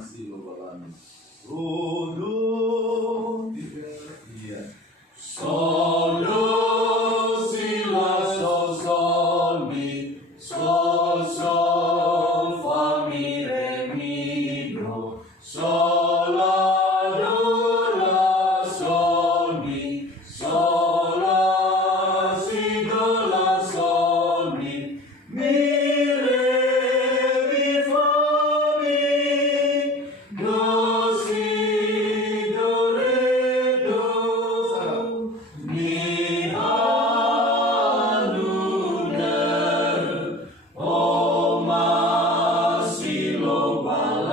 si lo balami. Do tiga iya. Sol do si la sol sol mi sol sol fa mi re mi do sol la do la sol mi sol la si do la sol mi re mi fa mi do si do re do mi anuner o ma si lo bala